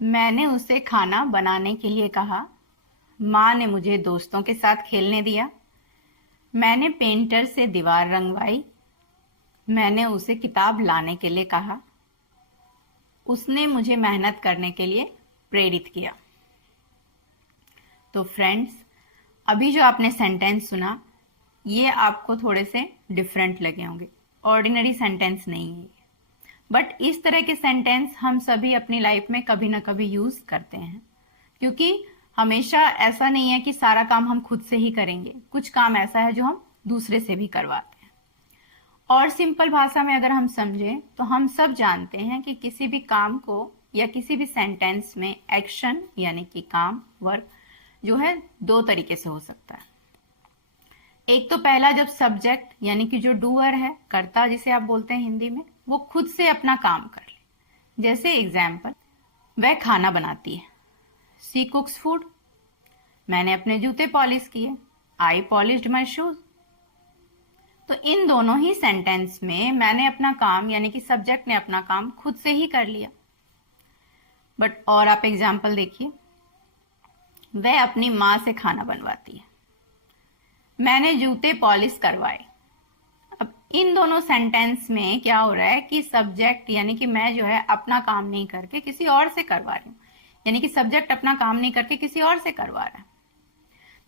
मैंने उसे खाना बनाने के लिए कहा। माँ ने मुझे दोस्तों के साथ खेलने दिया। मैंने पेंटर से दीवार रंगवाई। मैंने उसे किताब लाने के लिए कहा। उसने मुझे मेहनत करने के लिए प्रेरित किया। तो फ्रेंड्स, अभी जो आपने सेंटेंस सुना, ये आपको थोड़े से डिफरेंट लगे होंगे, ऑर्डिनरी सेंटेंस नहीं है। बट इस तरह के सेंटेंस हम सभी अपनी लाइफ में कभी ना कभी यूज करते हैं, क्योंकि हमेशा ऐसा नहीं है कि सारा काम हम खुद से ही करेंगे। कुछ काम ऐसा है जो हम दूसरे से भी करवाते हैं। और सिंपल भाषा में अगर हम समझें तो हम सब जानते हैं कि किसी भी काम को या किसी भी सेंटेंस में एक्शन यानी कि काम, वर्क जो है, दो तरीके से हो सकता है। एक तो पहला, जब सब्जेक्ट यानी कि जो डूअर है, कर्ता जिसे आप बोलते हैं हिंदी में, वो खुद से अपना काम कर ले। जैसे एग्जाम्पल, वह खाना बनाती है, शी कुक्स फूड। मैंने अपने जूते पॉलिश किए, आई पॉलिश्ड माई शूज। तो इन दोनों ही सेंटेंस में मैंने अपना काम यानी कि सब्जेक्ट ने अपना काम खुद से ही कर लिया। बट और आप एग्जाम्पल देखिए, वह अपनी माँ से खाना बनवाती है, मैंने जूते पॉलिश करवाए। अब इन दोनों सेंटेंस में क्या हो रहा है कि सब्जेक्ट यानी कि मैं जो है अपना काम नहीं करके किसी और से करवा रही हूँ, यानी कि सब्जेक्ट अपना काम नहीं करके किसी और से करवा रहा है।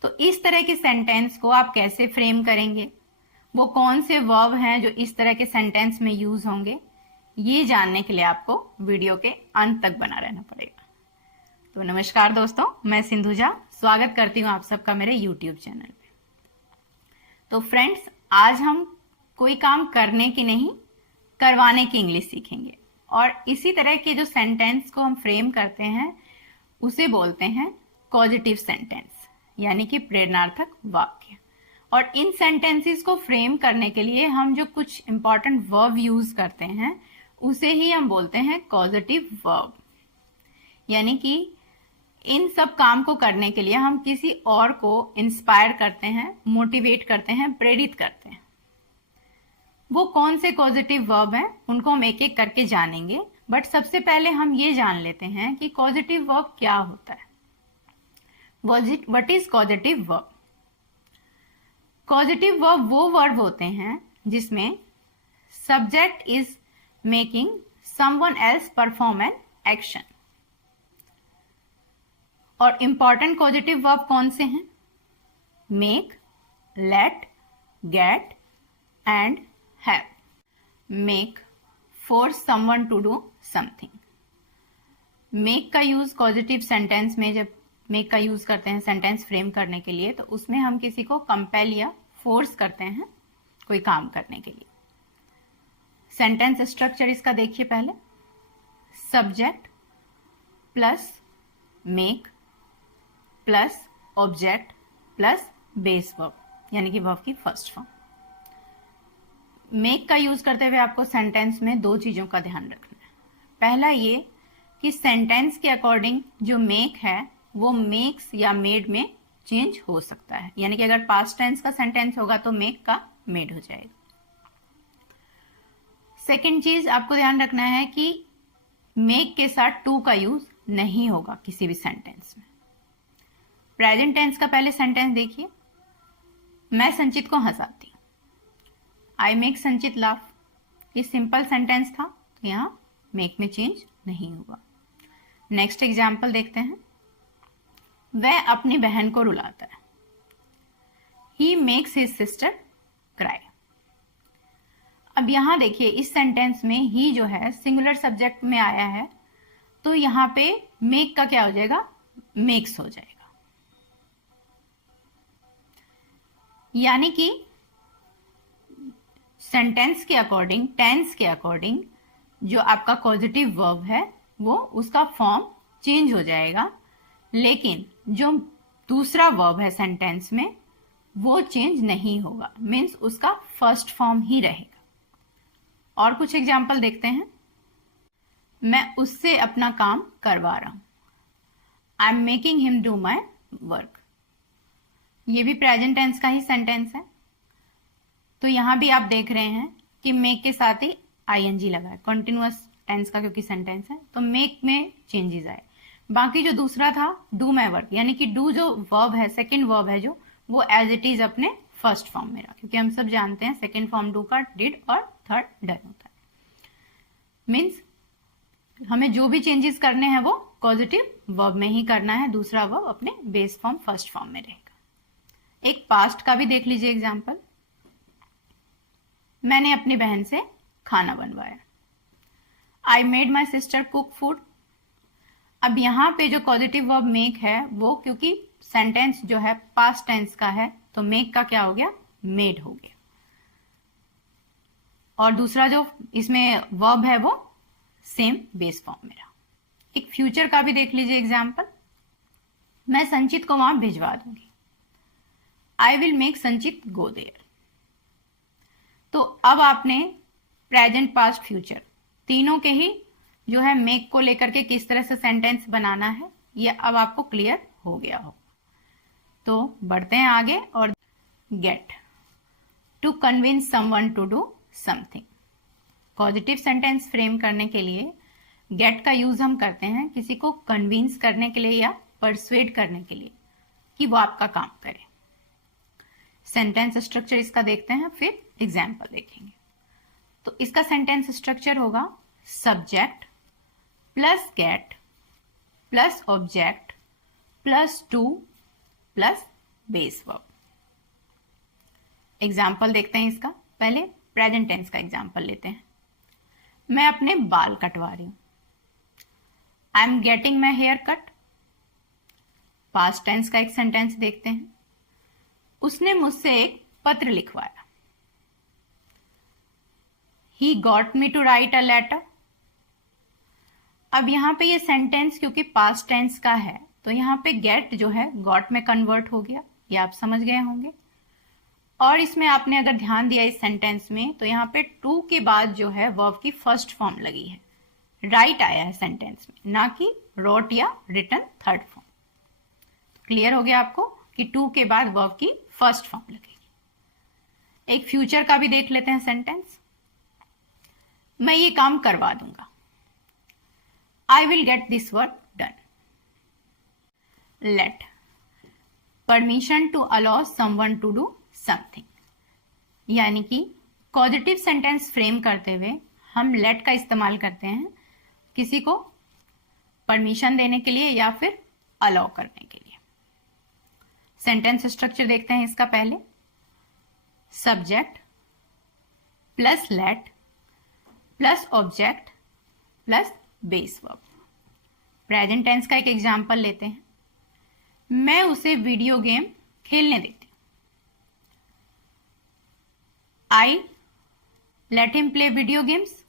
तो इस तरह के सेंटेंस को आप कैसे फ्रेम करेंगे, वो कौन से वर्ब हैं जो इस तरह के सेंटेंस में यूज होंगे, ये जानने के लिए आपको वीडियो के अंत तक बना रहना पड़ेगा। तो नमस्कार दोस्तों, मैं सिंधुजा स्वागत करती हूँ आप सबका मेरे यूट्यूब चैनल पे। तो फ्रेंड्स, आज हम कोई काम करने की नहीं, करवाने की इंग्लिश सीखेंगे। और इसी तरह के जो सेंटेंस को हम फ्रेम करते हैं उसे बोलते हैं पॉजिटिव सेंटेंस, यानी कि प्रेरणार्थक वाक्य। और इन सेंटेंसेस को फ्रेम करने के लिए हम जो कुछ इंपॉर्टेंट वर्ब यूज करते हैं उसे ही हम बोलते हैं कॉजेटिव वर्ब। यानी कि इन सब काम को करने के लिए हम किसी और को इंस्पायर करते हैं, मोटिवेट करते हैं, प्रेरित करते हैं। वो कौन से पॉजिटिव वर्ब हैं उनको हम एक एक करके जानेंगे। बट सबसे पहले हम ये जान लेते हैं कि पॉजिटिव वर्ब क्या होता है। What is positive verb? Positive verb वो वर्ब होते हैं जिसमें subject is making someone else perform an action. और इंपॉर्टेंट पॉजिटिव वर्ब कौन से हैं? Make, let, get and have. Make, force someone to do something. Make का यूज पॉजिटिव सेंटेंस में जब मेक का यूज करते हैं सेंटेंस फ्रेम करने के लिए, तो उसमें हम किसी को कंपेल या फोर्स करते हैं कोई काम करने के लिए। सेंटेंस स्ट्रक्चर इसका देखिए पहले, subject plus make plus object plus base verb, यानी कि वर्ब की फर्स्ट फॉर्म। मेक का यूज करते हुए आपको सेंटेंस में दो चीजों का ध्यान रखना है। पहला ये कि सेंटेंस के अकॉर्डिंग जो मेक है वो मेक्स या मेड में चेंज हो सकता है, यानी कि अगर पास्ट टेंस का सेंटेंस होगा तो मेक का मेड हो जाएगा। सेकेंड चीज आपको ध्यान रखना है कि मेक के साथ टू का यूज नहीं होगा किसी भी सेंटेंस में। प्रेजेंट टेंस का पहले सेंटेंस देखिए, मैं संचित को हंसाती हूं, आई मेक संचित लाफ। ये सिंपल सेंटेंस था, तो यहां मेक में चेंज नहीं हुआ। नेक्स्ट एग्जाम्पल देखते हैं, वह अपनी बहन को रुलाता है, he makes his sister cry. अब यहां देखिए इस सेंटेंस में ही जो है सिंगुलर सब्जेक्ट में आया है, तो यहां पे मेक का क्या हो जाएगा? मेक्स हो जाएगा। यानी कि सेंटेंस के अकॉर्डिंग, टेंस के अकॉर्डिंग जो आपका पॉजिटिव वर्ब है वो उसका फॉर्म चेंज हो जाएगा, लेकिन जो दूसरा वर्ब है सेंटेंस में वो चेंज नहीं होगा, मीन्स उसका फर्स्ट फॉर्म ही रहेगा। और कुछ एग्जाम्पल देखते हैं, मैं उससे अपना काम करवा रहा हूं, I am making him do my work. ये भी प्रेजेंट टेंस का ही सेंटेंस है, तो यहां भी आप देख रहे हैं कि मेक के साथ ही आईएनजी लगा है, कंटिन्यूअस टेंस का क्योंकि सेंटेंस है, तो मेक में चेंजेस आए। बाकी जो दूसरा था डू माई वर्क, यानी कि डू जो वर्ब है, सेकेंड वर्ब है जो, वो एज इट इज अपने फर्स्ट फॉर्म में रहा, क्योंकि हम सब जानते हैं सेकेंड फॉर्म डू का डिड और थर्ड डन होता है। मीन्स हमें जो भी चेंजेस करने हैं वो पॉजिटिव वर्ब में ही करना है, दूसरा वर्ब अपने बेस फॉर्म फर्स्ट फॉर्म में रहेगा। एक पास्ट का भी देख लीजिए एग्जाम्पल। मैंने अपनी बहन से खाना बनवाया। I made my sister cook food. अब यहाँ पे जो पॉजिटिव वर्ब मेक है वो, क्योंकि सेंटेंस जो है पास्ट टेंस का है, तो मेक का क्या हो गया, मेड हो गया। और दूसरा जो इसमें वर्ब है वो सेम बेस फॉर्म में रहा। एक फ्यूचर का भी देख लीजिए एग्जाम्पल। मैं संचित को वहां भिजवा दूंगी। आई विल मेक संचित गो देयर। तो अब आपने प्रेजेंट, पास्ट, फ्यूचर तीनों के ही जो है मेक को लेकर के किस तरह से सेंटेंस बनाना है, ये अब आपको क्लियर हो गया हो। तो बढ़ते हैं आगे। और get, to convince someone to do something. Positive sentence frame करने के लिए गेट का यूज हम करते हैं किसी को कन्विंस करने के लिए या परसुएड करने के लिए कि वो आपका काम करे। सेंटेंस स्ट्रक्चर इसका देखते हैं, फिर एग्जाम्पल देखेंगे। तो इसका सेंटेंस स्ट्रक्चर होगा subject plus gate plus object plus two plus base verb. Example देखते हैं इसका। पहले प्रेजेंट टेंस का एग्जाम्पल लेते हैं। मैं अपने बाल कटवा रही हूं। I am getting my hair cut. Past tense का एक सेंटेंस देखते हैं। उसने मुझसे एक पत्र लिखवाया। He got me to write a letter. अब यहां पे ये सेंटेंस क्योंकि पास्ट टेंस का है, तो यहां पे गेट जो है गॉट में कन्वर्ट हो गया, ये आप समझ गए होंगे। और इसमें आपने अगर ध्यान दिया इस सेंटेंस में, तो यहाँ पे टू के बाद जो है वर्ब की फर्स्ट फॉर्म लगी है, राइट आया है सेंटेंस में, ना कि रोट या रिटन थर्ड फॉर्म। क्लियर हो गया आपको कि टू के बाद वर्ब की फर्स्ट फॉर्म लगेगी। एक फ्यूचर का भी देख लेते हैं सेंटेंस। मैं ये काम करवा दूंगा। I will get this work done. Let, permission to allow someone to do something, यानी कि पॉजिटिव सेंटेंस फ्रेम करते हुए हम लेट का इस्तेमाल करते हैं किसी को परमिशन देने के लिए या फिर अलाउ करने के लिए। सेंटेंस स्ट्रक्चर देखते हैं इसका। पहले subject plus let plus object plus base verb. Present tense का एक एग्जांपल लेते हैं। मैं उसे वीडियो गेम खेलने देती। I let him play video games.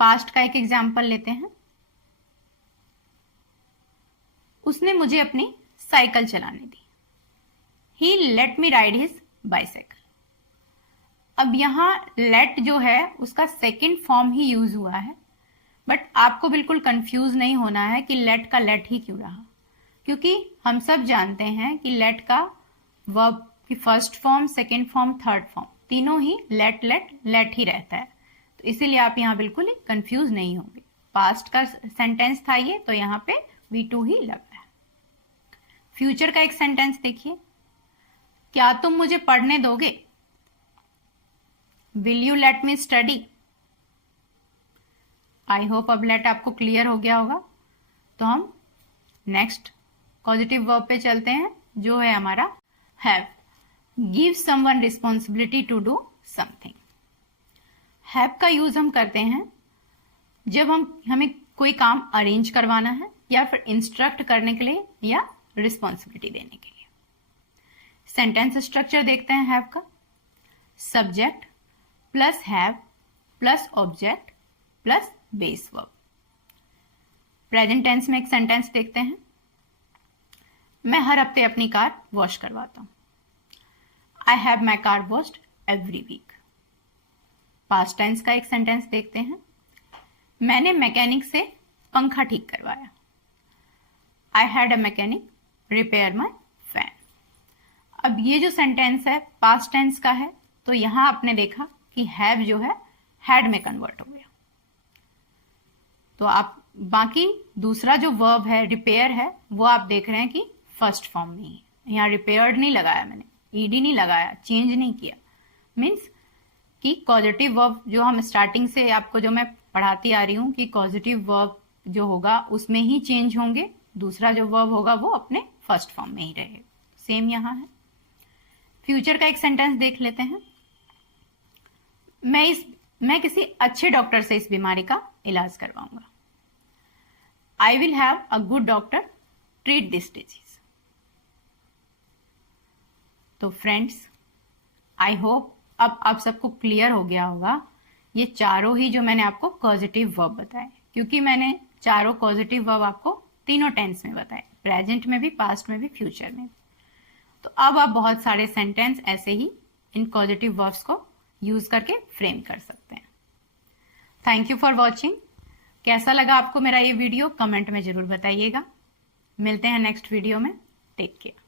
Past का एक एग्जाम्पल लेते हैं। उसने मुझे अपनी साइकिल चलाने दी। He let me ride his bicycle. अब यहां लेट जो है उसका सेकेंड फॉर्म ही यूज हुआ है, बट आपको बिल्कुल कंफ्यूज नहीं होना है कि लेट का लेट ही क्यों रहा, क्योंकि हम सब जानते हैं कि लेट का वर्ब की first form, second form, third form तीनों ही लेट लेट लेट ही रहता है। तो इसीलिए आप यहाँ बिल्कुल ही कंफ्यूज नहीं होंगे। पास्ट का सेंटेंस था ये, तो यहाँ पे V2 ही लगा है। फ्यूचर का एक सेंटेंस देखिए। क्या तुम मुझे पढ़ने दोगे? Will you let me study? I hope अब लेट आपको क्लियर हो गया होगा। तो हम नेक्स्ट पॉजिटिव वर्ब पे चलते हैं, जो है हमारा have. Give someone responsibility to do something. Have का यूज हम करते हैं जब हमें कोई काम अरेंज करवाना है या फिर इंस्ट्रक्ट करने के लिए या रिस्पॉन्सिबिलिटी देने के लिए। सेंटेंस स्ट्रक्चर देखते हैं हैव का। Subject plus have plus object plus base verb. Present tense में एक सेंटेंस देखते हैं। मैं हर हफ्ते अपनी कार वॉश करवाता हूं। I have my car washed every week. Past tense का एक सेंटेंस देखते हैं। मैंने मैकेनिक से पंखा ठीक करवाया। I had a mechanic repair my fan. अब ये जो सेंटेंस है पास्ट टेंस का है, तो यहां आपने देखा कि हैव जो है हैड में कन्वर्ट हो गया। तो आप बाकी दूसरा जो वर्ब है रिपेयर है वो आप देख रहे हैं कि फर्स्ट फॉर्म में ही, यहाँ रिपेयर्ड नहीं लगाया मैंने, ईडी नहीं लगाया, चेंज नहीं किया। मीन्स कि कॉजेटिव वर्ब जो हम स्टार्टिंग से आपको जो मैं पढ़ाती आ रही हूँ कि कॉजेटिव वर्ब जो होगा उसमें ही चेंज होंगे, दूसरा जो वर्ब होगा वो अपने फर्स्ट फॉर्म में ही रहेगा। सेम यहाँ है। फ्यूचर का एक सेंटेंस देख लेते हैं। मैं किसी अच्छे डॉक्टर से इस बीमारी का इलाज करवाऊंगा। I will have a good doctor treat this disease. तो फ्रेंड्स, आई होप अब आप सबको क्लियर हो गया होगा ये चारों ही जो मैंने आपको कॉजेटिव वर्ब बताए, क्योंकि मैंने चारों पॉजिटिव वर्ब आपको तीनों टेंस में बताए, प्रेजेंट में भी, पास्ट में भी, फ्यूचर में भी। तो अब आप बहुत सारे सेंटेंस ऐसे ही इन पॉजिटिव वर्ब्स को यूज करके फ्रेम कर सकते हैं। Thank you for watching. कैसा लगा आपको मेरा ये वीडियो कमेंट में जरूर बताइएगा। मिलते हैं नेक्स्ट वीडियो में। Take care.